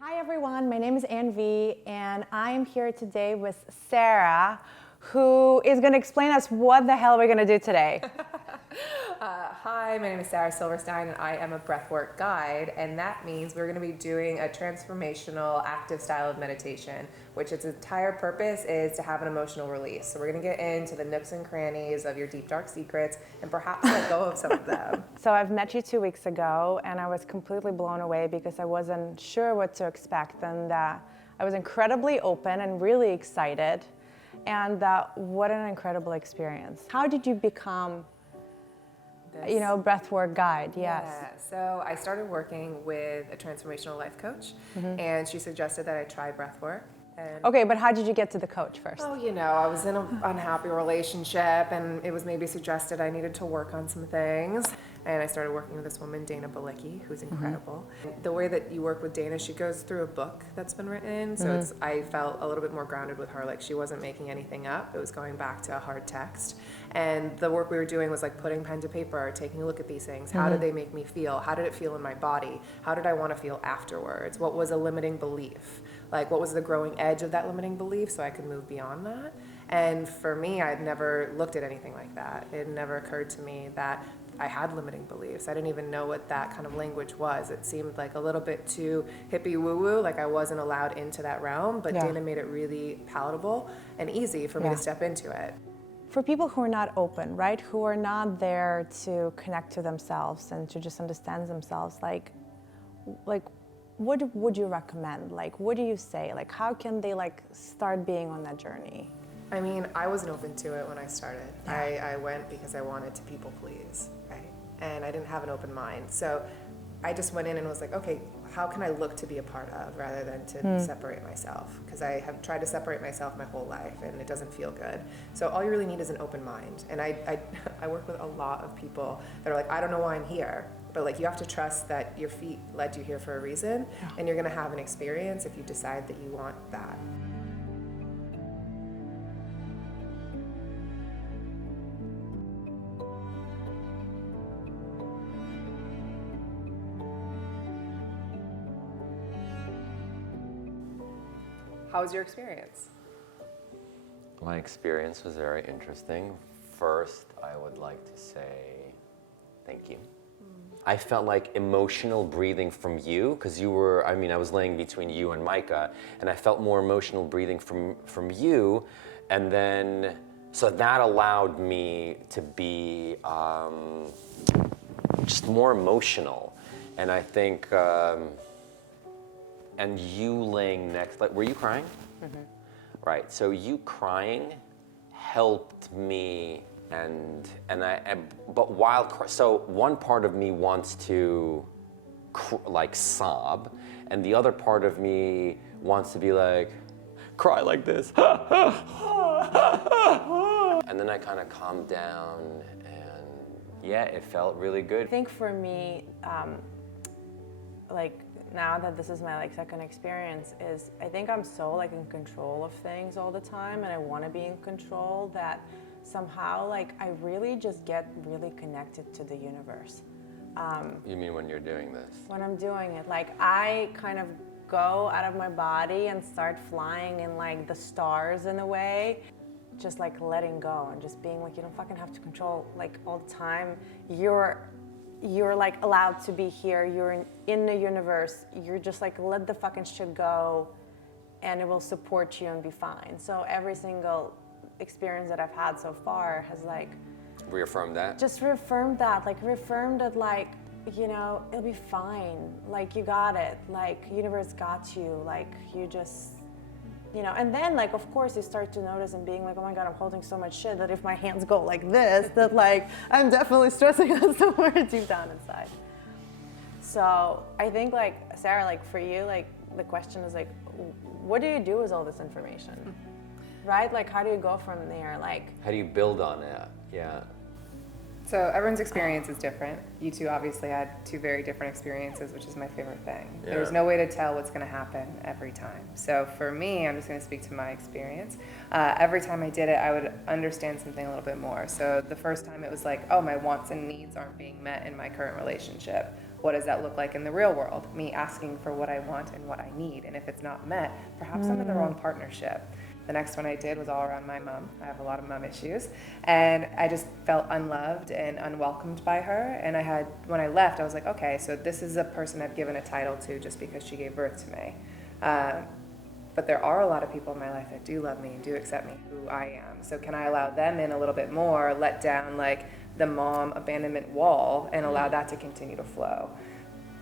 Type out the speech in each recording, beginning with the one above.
Hi everyone, my name is Ann V, and I am here today with Sara, who is going to explain us what the hell we're going to do today. Hi, my name is Sara Silverstein, and I am a breathwork guide, and that means we're going to be doing a transformational active style of meditation, which its entire purpose is to have an emotional release. So we're going to get into the nooks and crannies of your deep, dark secrets and perhaps let go of some of them. So I've met you 2 weeks ago, and I was completely blown away because I wasn't sure what to expect, and I was incredibly open and really excited, and what an incredible experience. How did you become breathwork guide? Yes. Yeah, so I started working with a transformational life coach, and she suggested that I try breathwork. Okay, but how did you get to the coach first? Oh, I was in an unhappy relationship, and it was maybe suggested I needed to work on some things. And I started working with this woman, Dana Balicki, who's incredible. The way that you work with Dana, she goes through a book that's been written, so I felt a little bit more grounded with her. Like, she wasn't making anything up. It was going back to a hard text. And the work we were doing was like putting pen to paper, taking a look at these things. How did they make me feel? How did it feel in my body? How did I want to feel afterwards? What was a limiting belief? Like, what was the growing edge of that limiting belief so I could move beyond that? And for me, I'd never looked at anything like that. It never occurred to me that I had limiting beliefs. I didn't even know what that kind of language was. It seemed like a little bit too hippie woo-woo, like I wasn't allowed into that realm, but Dana made it really palatable and easy for me to step into it. For people who are not open, right, who are not there to connect to themselves and to just understand themselves, like what would you recommend? Like, what do you say? Like, how can they start being on that journey? I mean, I wasn't open to it when I started. I went because I wanted to people please, right? And I didn't have an open mind. So I just went in and was like, okay, how can I look to be a part of rather than to separate myself? Because I have tried to separate myself my whole life and it doesn't feel good. So all you really need is an open mind. And I work with a lot of people that are like, I don't know why I'm here. But like, you have to trust that your feet led you here for a reason, and you're gonna have an experience if you decide that you want that. How was your experience? My experience was very interesting. First, I would like to say thank you. I felt like emotional breathing from you, because I was laying between you and Micah, and I felt more emotional breathing from you, and then, so that allowed me to be just more emotional. And I think, and you laying next, were you crying? Right, so you crying helped me, so one part of me wants to sob, and the other part of me wants to be like, cry like this. And then I kind of calmed down, and it felt really good. I think for me, now that this is my second experience, is I think I'm so in control of things all the time, and I want to be in control, that somehow I really just get really connected to the universe. You mean when you're doing this? When I'm doing it, I kind of go out of my body and start flying in the stars in a way, just letting go and just being you don't fucking have to control all the time. You're allowed to be here. You're in the universe. You're just let the fucking shit go, and it will support you and be fine. So every single experience that I've had so far has Reaffirmed that? just reaffirmed that, reaffirmed that it'll be fine. You got it. Universe got you. You just, and then of course you start to notice and being oh my God, I'm holding so much shit that if my hands go like this, that I'm definitely stressing out somewhere deep down inside. So I think Sara, for you, the question is what do you do with all this information? Right? How do you go from there? How do you build on it? Yeah. So everyone's experience is different. You two obviously had two very different experiences, which is my favorite thing. Yeah. There's no way to tell what's going to happen every time. So for me, I'm just going to speak to my experience. Every time I did it, I would understand something a little bit more. So the first time it was oh, my wants and needs aren't being met in my current relationship. what does that look like in the real world? Me asking for what I want and what I need. And if it's not met, perhaps I'm in the wrong partnership. The next one I did was all around my mom. I have a lot of mom issues. And I just felt unloved and unwelcomed by her. And when I left, I was like, okay, so this is a person I've given a title to just because she gave birth to me. But there are a lot of people in my life that do love me and do accept me who I am. So can I allow them in a little bit more, let down like the mom abandonment wall and allow that to continue to flow?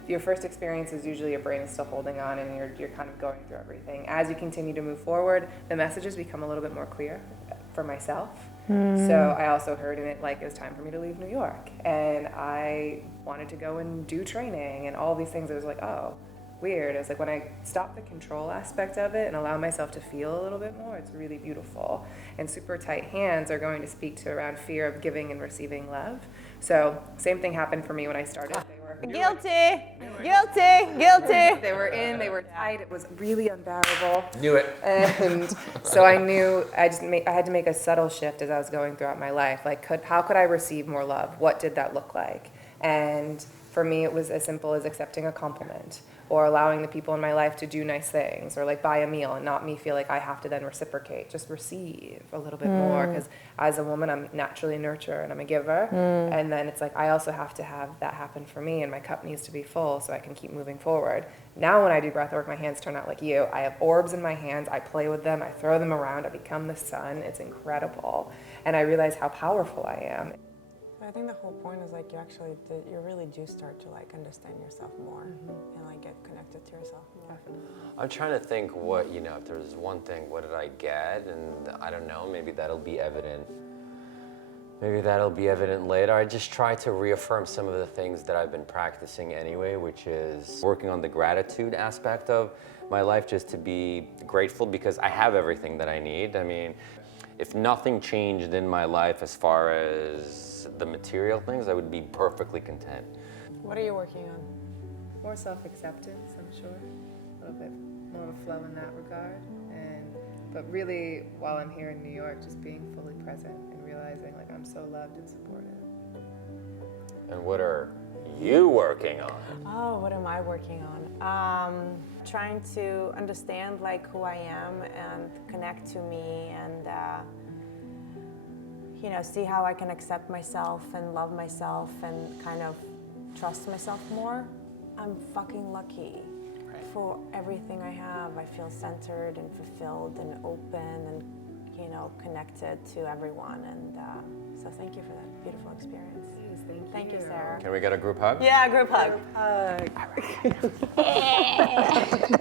Your first experience is usually your brain is still holding on and you're kind of going through everything. As you continue to move forward, the messages become a little bit more clear for myself. So I also heard in it like it was time for me to leave New York. And I wanted to go and do training and all these things. It was like, oh, weird. It was like when I stop the control aspect of it and allow myself to feel a little bit more, it's really beautiful. And super tight hands are going to speak to around fear of giving and receiving love. So same thing happened for me when I started. Guilty. They were tight. It was really unbearable. Knew it. And so I knew I had to make a subtle shift as I was going throughout my life. Like, how could I receive more love? What did that look like? And for me, it was as simple as accepting a compliment or allowing the people in my life to do nice things or like buy a meal and not me feel like I have to then reciprocate, just receive a little bit more, because as a woman I'm naturally a nurturer and I'm a giver, and then it's like I also have to have that happen for me and my cup needs to be full so I can keep moving forward. Now when I do breathwork, my hands turn out like you. I have orbs in my hands, I play with them, I throw them around, I become the sun. It's incredible, and I realize how powerful I am. I think the whole point is like you really do start to like understand yourself more and like get connected to yourself more. I'm trying to think what, if there's one thing, what did I get? And I don't know, maybe that'll be evident. Maybe that'll be evident later. I just try to reaffirm some of the things that I've been practicing anyway, which is working on the gratitude aspect of my life, just to be grateful because I have everything that I need. I mean, if nothing changed in my life as far as the material things, I would be perfectly content. What are you working on? More self-acceptance, I'm sure. A little bit more of a flow in that regard. But really, while I'm here in New York, just being fully present and realizing like I'm so loved and supported. And what are you working on? Oh, what am I working on? Trying to understand like who I am and connect to me and see how I can accept myself and love myself and kind of trust myself more. I'm fucking lucky for everything I have. I feel centered and fulfilled and open and connected to everyone, and so thank you for that beautiful experience. Thank you, Sarah. Can we get a group hug? Yeah, group hug. Hug.